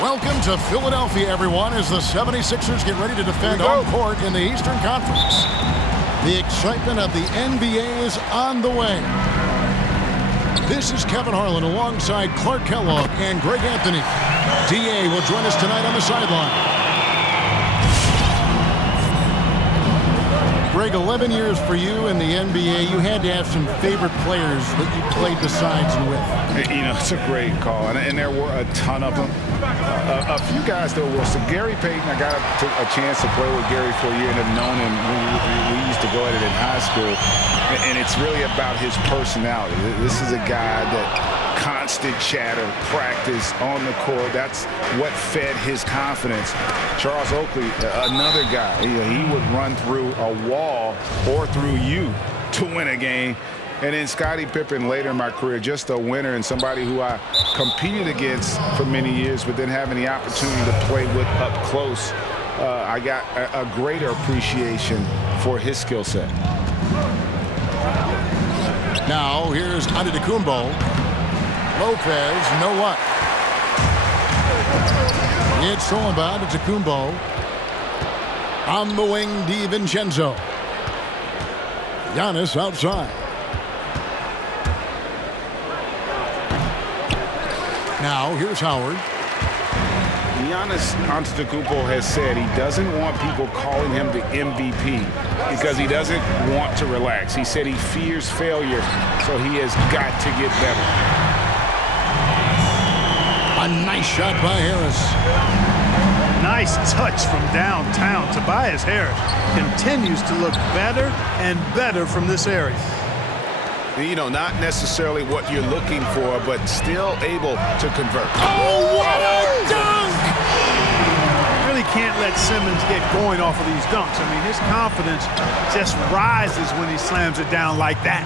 Welcome to Philadelphia, everyone, as the 76ers get ready to defend home court in the Eastern Conference. The excitement of the NBA is on the way. This is Kevin Harlan alongside Clark Kellogg and Greg Anthony. D.A. will join us tonight on the sideline. Greg, 11 years for you in the NBA. You had to have some favorite players that you played besides and with. You know, it's a great call, and there were a ton of them. A few guys that were. So Gary Payton, I got a chance to play with Gary for a year and have known him. We used to go at it in high school, and it's really about his personality. This is a guy that constant chatter, practice on the court. That's what fed his confidence. Charles Oakley, another guy, he would run through a wall or through you to win a game. And then Scottie Pippen later in my career, just a winner and somebody who I competed against for many years, but then having the opportunity to play with up close, I got a greater appreciation for his skill set. Now here's Antetokounmpo. Lopez, you know what? It's all about Antetokounmpo. On the wing, DiVincenzo. Giannis outside. Now, here's Howard. Giannis Antetokounmpo has said he doesn't want people calling him the MVP because he doesn't want to relax. He said he fears failure, so he has got to get better. A nice shot by Harris. Nice touch from downtown. Tobias Harris continues to look better and better from this area. You know, not necessarily what you're looking for, but still able to convert. Oh, what a dunk! Really can't let Simmons get going off of these dunks. I mean, his confidence just rises when he slams it down like that.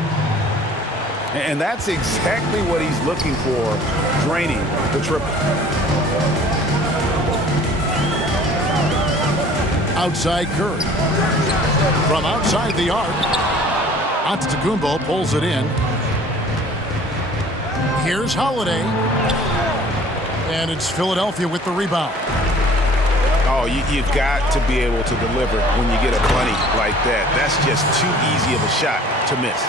And that's exactly what he's looking for, draining the triple. Outside Curry. From outside the arc, Antetokounmpo pulls it in. Here's Holiday. And it's Philadelphia with the rebound. Oh, you've got to be able to deliver when you get a bunny like that. That's just too easy of a shot to miss.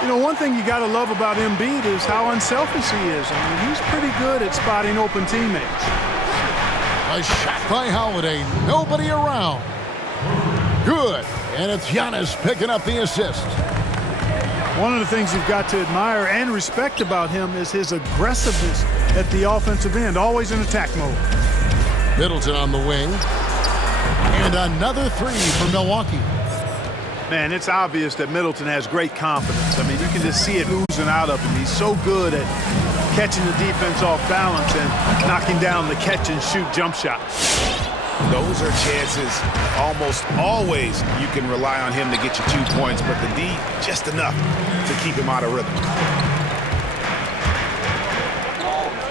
You know, one thing you got to love about Embiid is how unselfish he is. I mean, he's pretty good at spotting open teammates. A shot by Holiday. Nobody around. Good. And it's Giannis picking up the assist. One of the things you've got to admire and respect about him is his aggressiveness at the offensive end, always in attack mode. Middleton on the wing. And another three for Milwaukee. Man, it's obvious that Middleton has great confidence. I mean, you can just see it oozing out of him. He's so good at catching the defense off balance and knocking down the catch-and-shoot jump shot. Those are chances almost always you can rely on him to get you 2 points, but the D, just enough to keep him out of rhythm.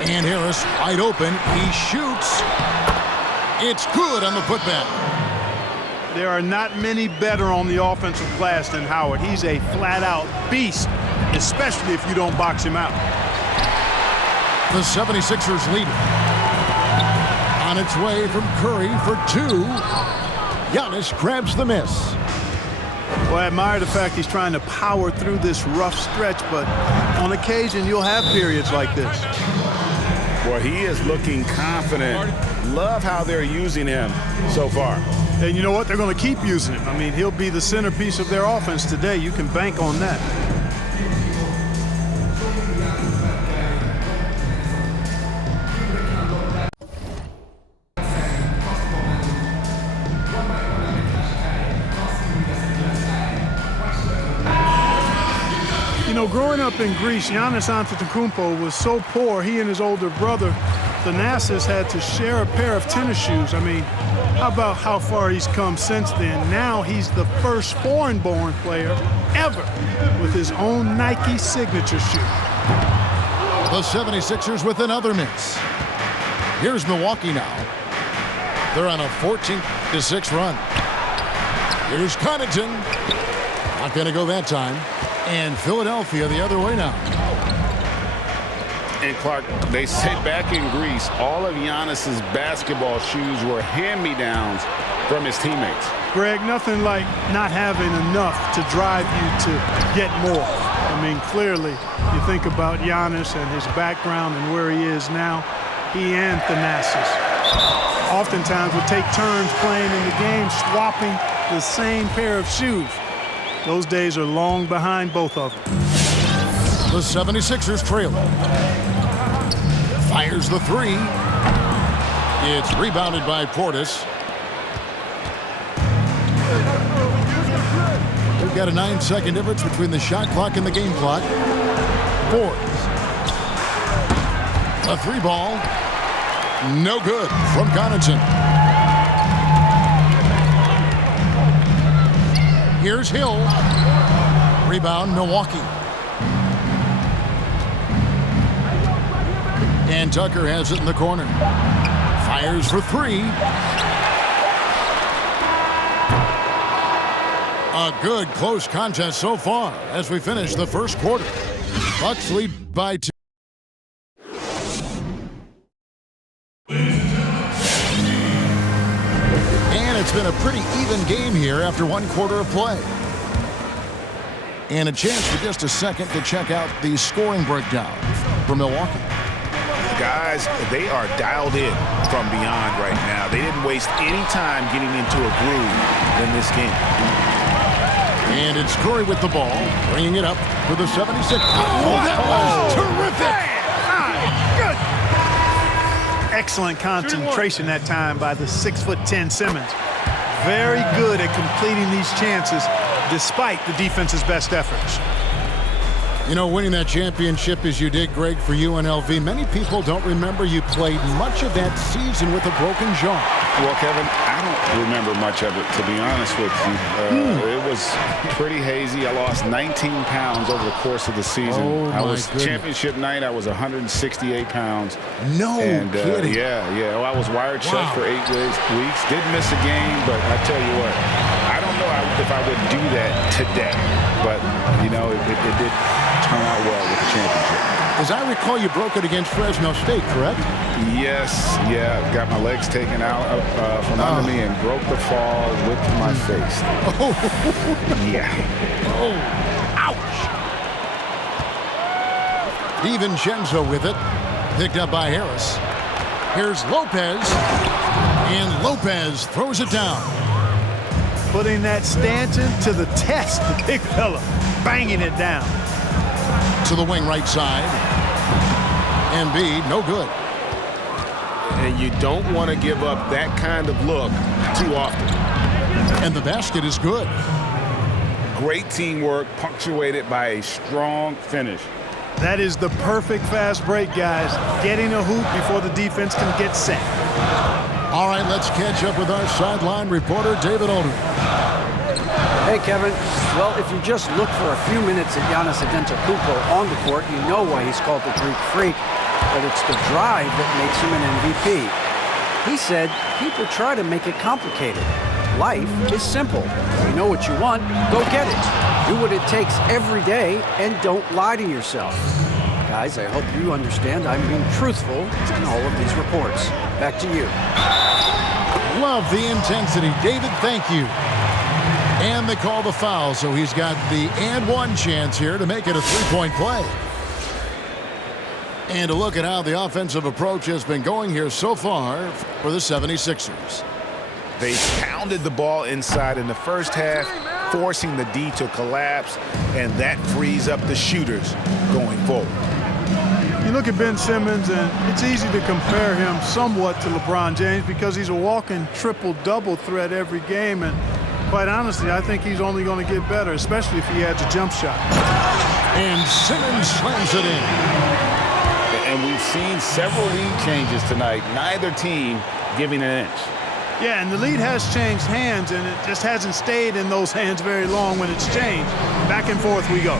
And Harris wide open. He shoots. It's good on the putback. There are not many better on the offensive glass than Howard. He's a flat-out beast, especially if you don't box him out. The 76ers lead on its way from Curry for two. Giannis grabs the miss. Well, I admire the fact he's trying to power through this rough stretch, but on occasion you'll have periods like this. Well, he is looking confident. Love how they're using him so far. And you know what? They're going to keep using him. I mean, he'll be the centerpiece of their offense today. You can bank on that. You know, growing up in Greece, Giannis Antetokounmpo was so poor, he and his older brother, Thanasis, had to share a pair of tennis shoes. I mean, how about how far he's come since then? Now he's the first foreign-born player ever with his own Nike signature shoe. The 76ers with another miss. Here's Milwaukee now. They're on a 14-6 run. Here's Connaughton. Not going to go that time. And Philadelphia the other way now. And Clark, they say back in Greece, all of Giannis's basketball shoes were hand-me-downs from his teammates. Greg, nothing like not having enough to drive you to get more. I mean, clearly, you think about Giannis and his background and where he is now. He and Thanasis oftentimes would take turns playing in the game, swapping the same pair of shoes. Those days are long behind both of them. The 76ers trail. Fires the three. It's rebounded by Portis. We've got a 9-second difference between the shot clock and the game clock. Forbes. A three ball. No good from Connaughton. Here's Hill. Rebound, Milwaukee. And Tucker has it in the corner. Fires for three. A good close contest so far as we finish the first quarter. Bucks lead by 2. And it's been a pretty even game here after one quarter of play. And a chance for just a second to check out the scoring breakdown for Milwaukee. Guys, they are dialed in from beyond right now. They didn't waste any time getting into a groove in this game. And it's Curry with the ball, bringing it up for the 76ers. Oh, that was terrific! Good. Excellent concentration that time by the 6'10" Simmons. Very good at completing these chances despite the defense's best efforts. You know, winning that championship as you did, Greg, for UNLV, many people don't remember you played much of that season with a broken jaw. Well, Kevin, I don't remember much of it, to be honest with you. It was pretty hazy. I lost 19 pounds over the course of the season. Oh, I was goodness. Championship night, I was 168 pounds. No kidding. Yeah. Well, I was wired shut for 8 weeks. Didn't miss a game, but I tell you what, I don't know if I would do that today. But, you know, it did turn out well with the championship. As I recall, you broke it against Fresno State, correct? Yes, got my legs taken out from under me and broke the fall with my face. Oh, Yeah. oh, ouch! DiVincenzo with it, picked up by Harris. Here's Lopez, and Lopez throws it down. Putting that Stanton to the test, the big fella, banging it down. To the wing right side. Embiid, no good. And you don't want to give up that kind of look too often. And the basket is good. Great teamwork, punctuated by a strong finish. That is the perfect fast break, guys. Getting a hoop before the defense can get set. All right, let's catch up with our sideline reporter, David Aldridge. Hey, Kevin. Well, if you just look for a few minutes at Giannis Antetokounmpo on the court, you know why he's called the Greek Freak. But it's the drive that makes him an MVP. He said, people try to make it complicated. Life is simple. You know what you want, go get it. Do what it takes every day and don't lie to yourself. Guys, I hope you understand I'm being truthful in all of these reports. Back to you. Love the intensity. David, thank you. And they call the foul, so he's got the and one chance here to make it a three-point play. And a look at how the offensive approach has been going here so far for the 76ers. They pounded the ball inside in the first half, forcing the D to collapse, and that frees up the shooters going forward. You look at Ben Simmons, and it's easy to compare him somewhat to LeBron James because he's a walking triple-double threat every game, and quite honestly, I think he's only going to get better, especially if he adds a jump shot. And Simmons slams it in. And we've seen several lead changes tonight, neither team giving an inch. Yeah, and the lead has changed hands, and it just hasn't stayed in those hands very long when it's changed. Back and forth we go.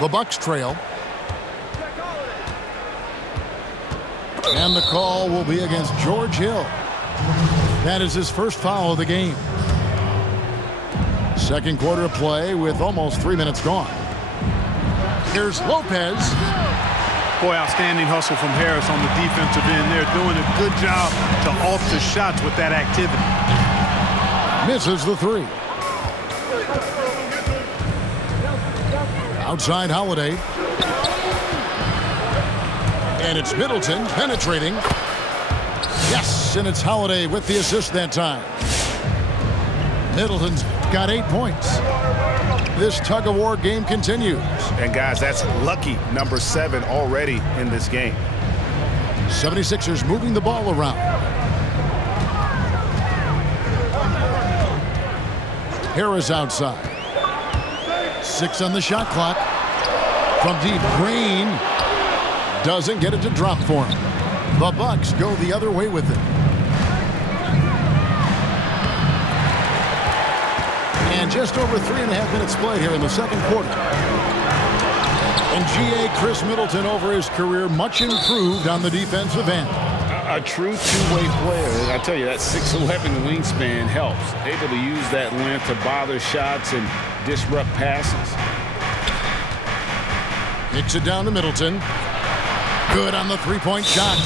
The Bucks trail. And the call will be against George Hill. That is his first foul of the game. Second quarter of play with almost 3 minutes gone. Here's Lopez. Boy, outstanding hustle from Harris on the defensive end. They're doing a good job to alter shots with that activity. Misses the three. Outside Holiday. And it's Middleton penetrating. Yes, and it's Holiday with the assist that time. Middleton's got 8 points. This tug-of-war game continues. And guys, that's lucky number 7 already in this game. 76ers moving the ball around. Harris outside. 6 on the shot clock. From deep, Green doesn't get it to drop for him. The Bucks go the other way with it. And just over 3.5 minutes played here in the second quarter. And G.A. Chris Middleton over his career, much improved on the defensive end. A true two-way player. I tell you, that 6'11" wingspan helps. Able to use that length to bother shots and disrupt passes. Kicks it down to Middleton. Good on the three-point shot.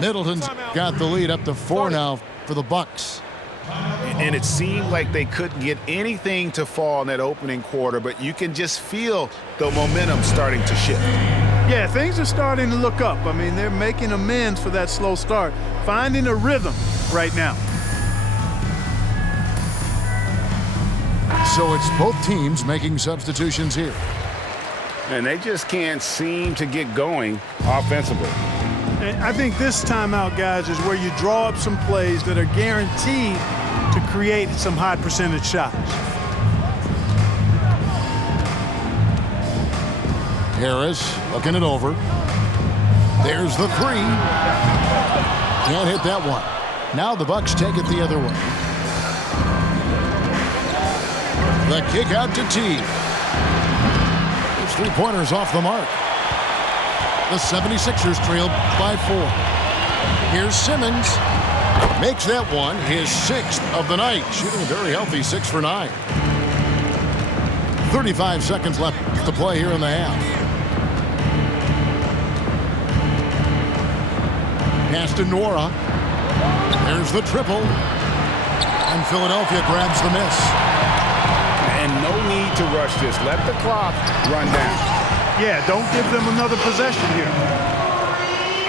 Middleton's got the lead up to 4 now for the Bucks. And it seemed like they couldn't get anything to fall in that opening quarter, but you can just feel the momentum starting to shift. Yeah, things are starting to look up. I mean, they're making amends for that slow start, finding a rhythm right now. So it's both teams making substitutions here. And they just can't seem to get going offensively. And I think this timeout, guys, is where you draw up some plays that are guaranteed to create some high percentage shots. Harris looking it over. There's the three. Can't hit that one. Now the Bucks take it the other way. The kick out to T. His three-pointers off the mark. The 76ers trail by 4. Here's Simmons. Makes that one his 6th of the night. Shooting a very healthy 6 for 9. 35 seconds left to play here in the half. Pass to Nora. There's the triple. And Philadelphia grabs the miss. And no need to rush this. Let the clock run down. Yeah, don't give them another possession here.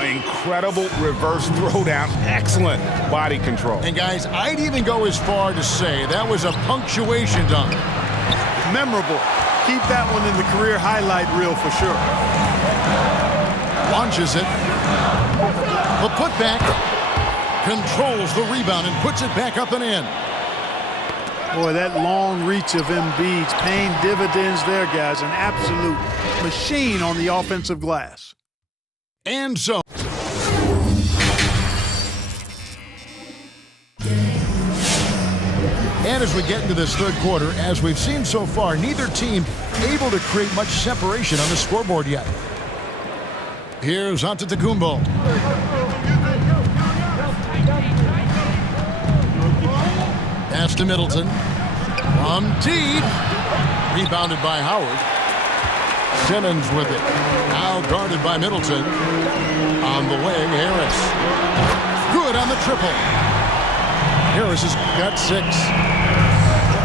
Incredible reverse throwdown. Excellent body control. And guys, I'd even go as far to say that was a punctuation dunk. Memorable. Keep that one in the career highlight reel for sure. Launches it. The putback. Controls the rebound and puts it back up and in. Boy, that long reach of Embiid's paying dividends there, guys. An absolute machine on the offensive glass. And so. And as we get into this third quarter, as we've seen so far, neither team able to create much separation on the scoreboard yet. Here's Antetokounmpo. Pass to Middleton. From deep. Rebounded by Howard. Simmons with it. Now guarded by Middleton. On the wing, Harris. Good on the triple. Harris has got 6.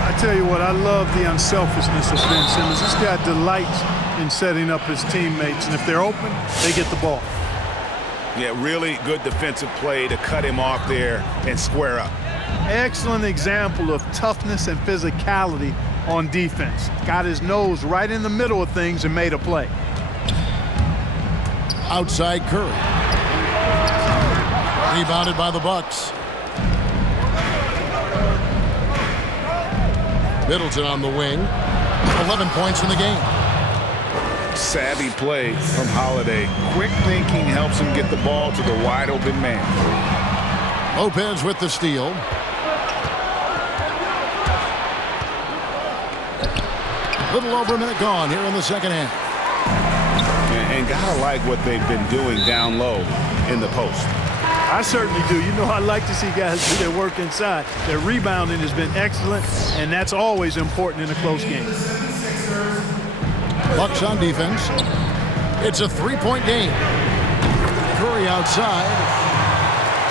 I tell you what, I love the unselfishness of Ben Simmons. This guy delights in setting up his teammates, and if they're open, they get the ball. Yeah, really good defensive play to cut him off there and square up. Excellent example of toughness and physicality on defense. Got his nose right in the middle of things and made a play. Outside Curry. Rebounded by the Bucks. Middleton on the wing. 11 points in the game. Savvy play from Holiday. Quick thinking helps him get the ball to the wide open man. Lopez with the steal. Little over a minute gone here in the second half. And gotta like what they've been doing down low in the post. I certainly do. You know, I like to see guys do their work inside. Their rebounding has been excellent, and that's always important in a close game. Bucks on defense. It's a three-point game. Curry outside.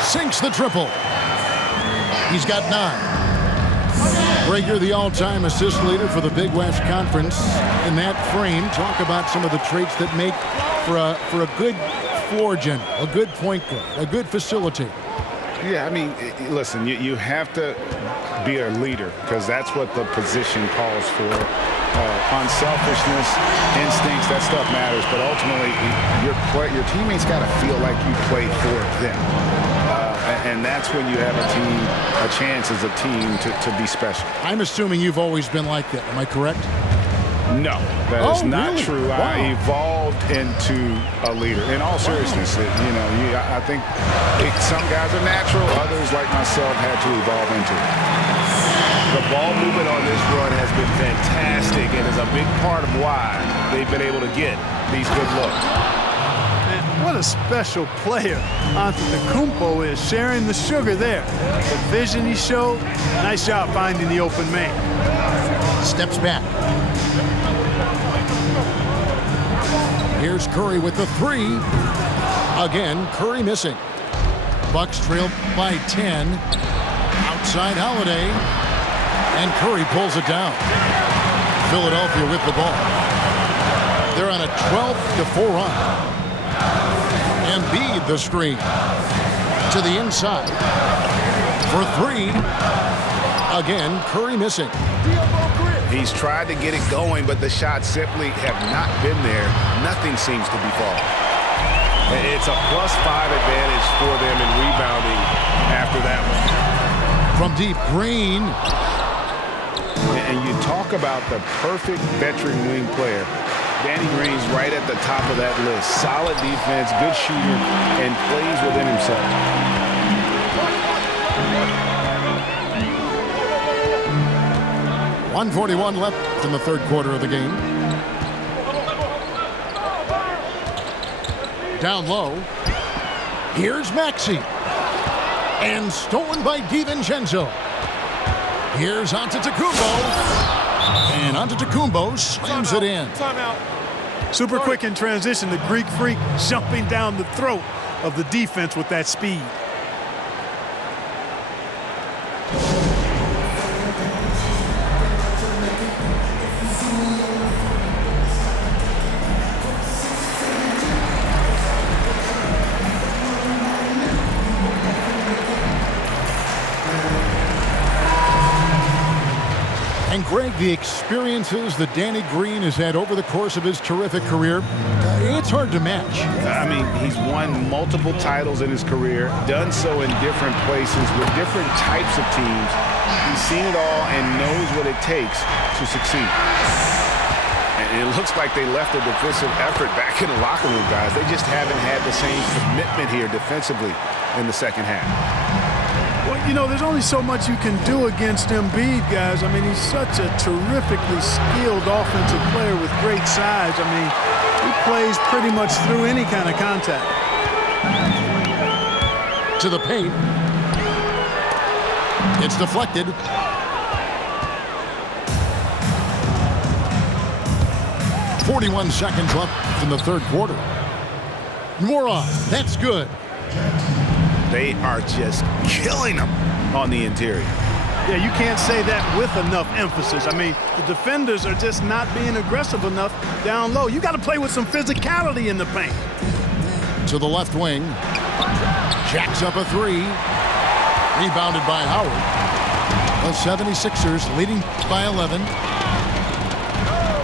Sinks the triple. He's got 9. Greg, you're the all-time assist leader for the Big West Conference. In that frame, talk about some of the traits that make for a good floor general, a good point guard, a good facilitator. Yeah, I mean, listen, you have to be a leader because that's what the position calls for. Unselfishness, instincts, that stuff matters. But ultimately, your teammates got to feel like you play for them. And that's when you have a chance as a team to be special. I'm assuming you've always been like that. Am I correct? No, that is not really? true. Wow. I evolved into a leader. In all seriousness, I think some guys are natural. Others, like myself, had to evolve into it. The ball movement on this run has been fantastic and is a big part of why they've been able to get these good looks. Man, what a special player Antetokounmpo is, sharing the sugar there. The vision he showed, nice job finding the open man. Steps back. Here's Curry with the 3. Again, Curry missing. Bucks trail by 10. Outside Holiday. And Curry pulls it down. Philadelphia with the ball. They're on a 12-4 run. Embiid the screen. To the inside. For 3. Again, Curry missing. He's tried to get it going, but the shots simply have not been there. Nothing seems to be falling. It's a +5 advantage for them in rebounding after that one. From deep, Green. And you talk about the perfect veteran wing player. Danny Green's right at the top of that list. Solid defense, good shooter, and plays within himself. .141 left in the third quarter of the game. Down low. Here's Maxey. And stolen by DiVincenzo. Here's Antetokounmpo. And Antetokounmpo slams it in. Super quick in transition, the Greek Freak jumping down the throat of the defense with that speed. And Greg, the experiences that Danny Green has had over the course of his terrific career, it's hard to match. I mean, he's won multiple titles in his career, done so in different places with different types of teams. He's seen it all and knows what it takes to succeed. And it looks like they left a defensive effort back in the locker room, guys. They just haven't had the same commitment here defensively in the second half. Well, you know, there's only so much you can do against Embiid, guys. I mean, he's such a terrifically skilled offensive player with great size. I mean, he plays pretty much through any kind of contact. To the paint. It's deflected. .41 seconds left in the third quarter. Moron, that's good. They are just killing them on the interior. Yeah, you can't say that with enough emphasis. I mean, the defenders are just not being aggressive enough down low. You got to play with some physicality in the paint. To the left wing. Jacks up a 3. Rebounded by Howard. The 76ers leading by 11.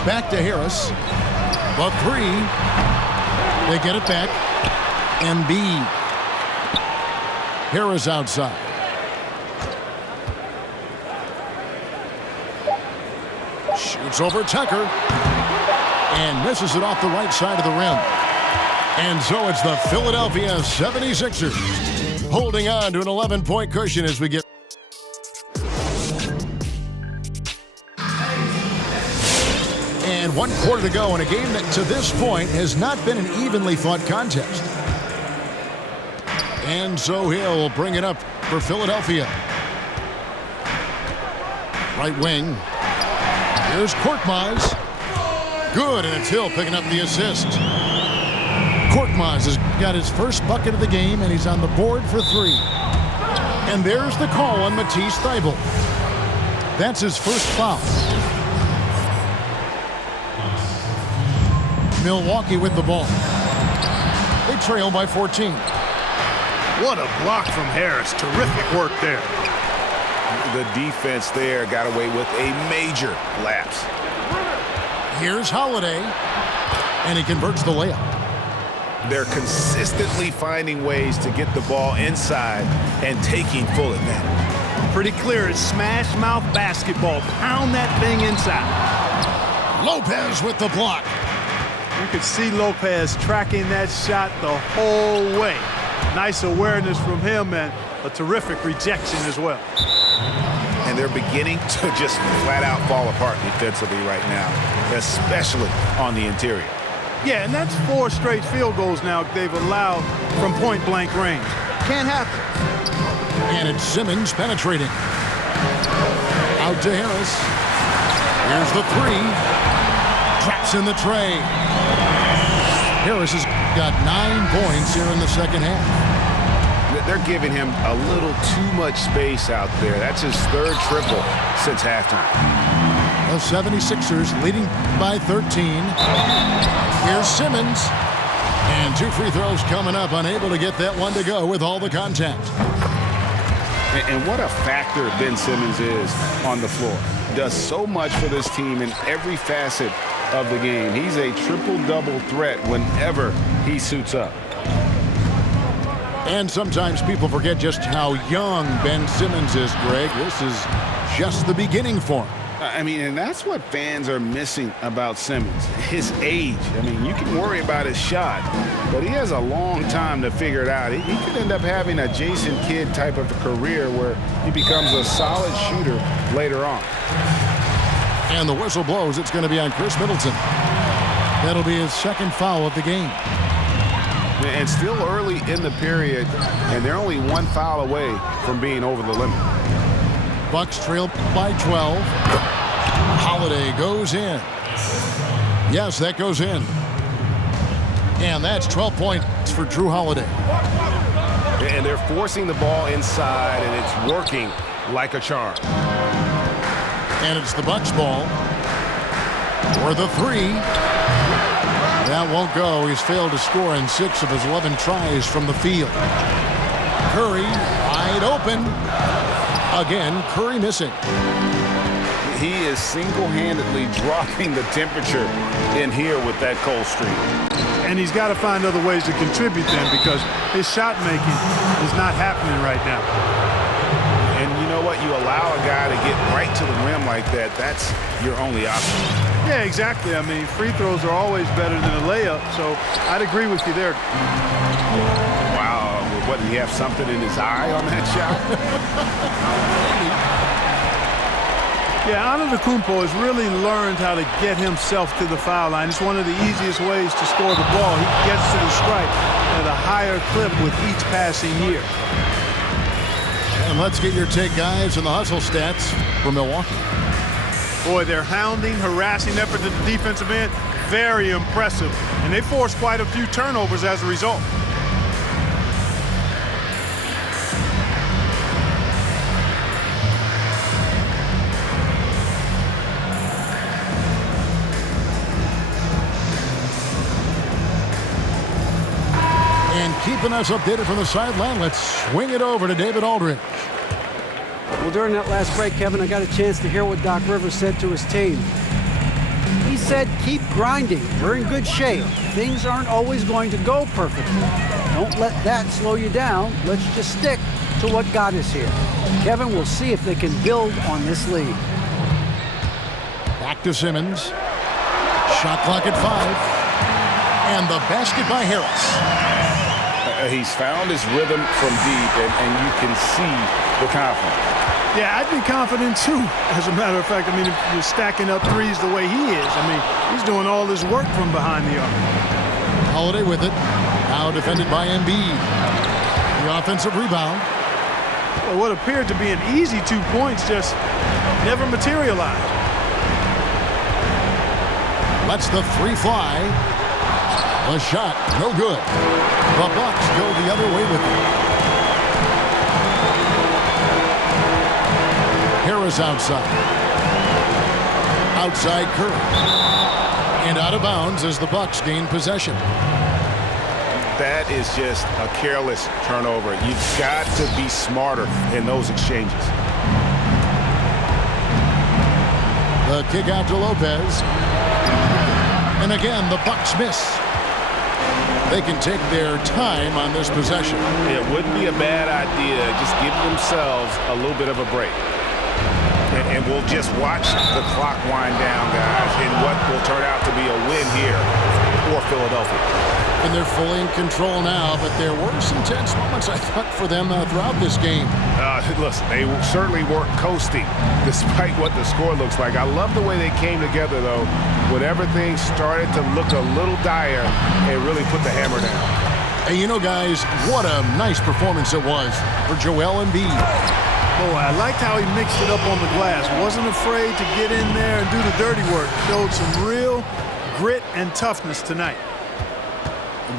Back to Harris. The 3. They get it back. Embiid. Harris outside. Shoots over Tucker. And misses it off the right side of the rim. And so it's the Philadelphia 76ers holding on to an 11-point cushion as we get 1 quarter to go in a game that to this point has not been an evenly fought contest. And so he'll bring it up for Philadelphia. Right wing. Here's Korkmaz. Good, and it's Hill picking up the assist. Korkmaz has got his first bucket of the game, and he's on the board for 3. And there's the call on Matisse Thybulle. That's his first foul. Milwaukee with the ball. They trail by 14. What a block from Harris. Terrific work there. The defense there got away with a major lapse. Here's Holiday, and he converts the layup. They're consistently finding ways to get the ball inside and taking full advantage. Pretty clear. It's smash mouth basketball. Pound that thing inside. Lopez with the block. You could see Lopez tracking that shot the whole way. Nice awareness from him and a terrific rejection as well. And they're beginning to just flat out fall apart defensively right now, especially on the interior. Yeah, and that's 4 straight field goals now they've allowed from point-blank range. Can't happen. And it's Simmons penetrating. Out to Harris. Here's the 3. Traps in the tray. Harris has got 9 points here in the second half. They're giving him a little too much space out there. That's his 3rd triple since halftime. The 76ers leading by 13. Here's Simmons. And 2 free throws coming up. Unable to get that one to go with all the contact. And what a factor Ben Simmons is on the floor. Does so much for this team in every facet of the game. He's a triple-double threat whenever he suits up. And sometimes people forget just how young Ben Simmons is, Greg. This is just the beginning for him. I mean, and that's what fans are missing about Simmons, his age. I mean, you can worry about his shot, but he has a long time to figure it out. He could end up having a Jason Kidd type of a career where he becomes a solid shooter later on. And the whistle blows. It's going to be on Chris Middleton. That'll be his 2nd foul of the game. And still early in the period, and they're only 1 foul away from being over the limit. Bucks trail by 12. Holiday goes in. Yes, that goes in. And that's 12 points for Jrue Holiday. And they're forcing the ball inside, and it's working like a charm. And it's the Bucks ball. For the 3. That won't go. He's failed to score in 6 of his 11 tries from the field. Curry wide open. Again, Curry missing. He is single-handedly dropping the temperature in here with that cold streak. And he's got to find other ways to contribute then because his shot making is not happening right now. And you know what? You allow a guy to get right to the rim like that, that's your only option. Yeah, exactly. I mean, free throws are always better than a layup, so I'd agree with you there. Wow. What, did he have something in his eye on that shot? Yeah, Antetokounmpo has really learned how to get himself to the foul line. It's one of the easiest ways to score the ball. He gets to the stripe at a higher clip with each passing year. And let's get your take, guys, on the hustle stats for Milwaukee. Boy, their hounding, harassing effort at the defensive end, very impressive. And they forced quite a few turnovers as a result. And keeping us updated from the sideline, let's swing it over to David Aldridge. Well, during that last break, Kevin, I got a chance to hear what Doc Rivers said to his team. He said, keep grinding. We're in good shape. Things aren't always going to go perfectly. Don't let that slow you down. Let's just stick to what got us here. Kevin, we'll see if they can build on this lead. Back to Simmons. Shot clock at 5. And the basket by Harris. He's found his rhythm from deep, and you can see the confidence. Yeah, I'd be confident too. As a matter of fact, I mean, if you're stacking up threes the way he is, I mean, he's doing all this work from behind the arc. Holiday with it. Now defended by Embiid. The offensive rebound. Well, what appeared to be an easy 2 points just never materialized. Lets the three fly. The shot, no good. The Bucks go the other way with it. Harris outside. Outside Curry. And out of bounds as the Bucks gain possession. That is just a careless turnover. You've got to be smarter in those exchanges. The kick out to Lopez. And again, the Bucks miss. They can take their time on this possession. It wouldn't be a bad idea. Just give themselves a little bit of a break. And we'll just watch the clock wind down, guys, in what will turn out to be a win here for Philadelphia. And they're fully in control now, but there were some tense moments, I thought, for them throughout this game. Listen, they certainly weren't coasting, despite what the score looks like. I love the way they came together, though. When everything started to look a little dire, they really put the hammer down. And you know, guys, what a nice performance it was for Joel Embiid. Boy, I liked how he mixed it up on the glass. Wasn't afraid to get in there and do the dirty work. Showed some real grit and toughness tonight.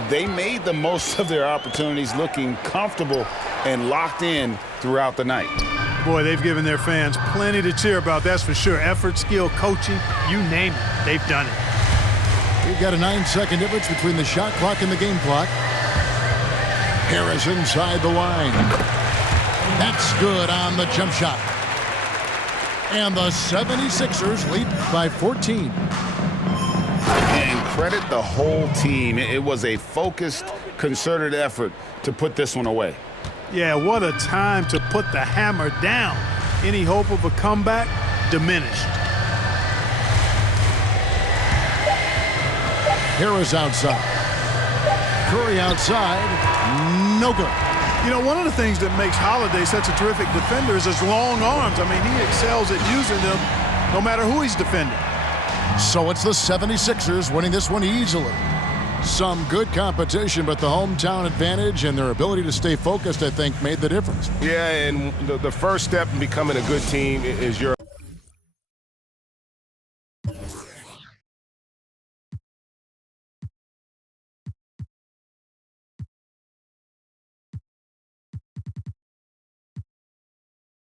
They made the most of their opportunities, looking comfortable and locked in throughout the night. Boy, they've given their fans plenty to cheer about, that's for sure. Effort, skill, coaching, you name it, they've done it. We've got a 9-second difference between the shot clock and the game clock. Harris inside the line. That's good on the jump shot. And the 76ers lead by 14. And credit the whole team. It was a focused, concerted effort to put this one away. Yeah, what a time to put the hammer down. Any hope of a comeback diminished. Harris outside. Curry outside. No good. You know, one of the things that makes Holiday such a terrific defender is his long arms. I mean, he excels at using them no matter who he's defending. So it's the 76ers winning this one easily. Some good competition, but the hometown advantage and their ability to stay focused, I think, made the difference. Yeah, and the first step in becoming a good team is your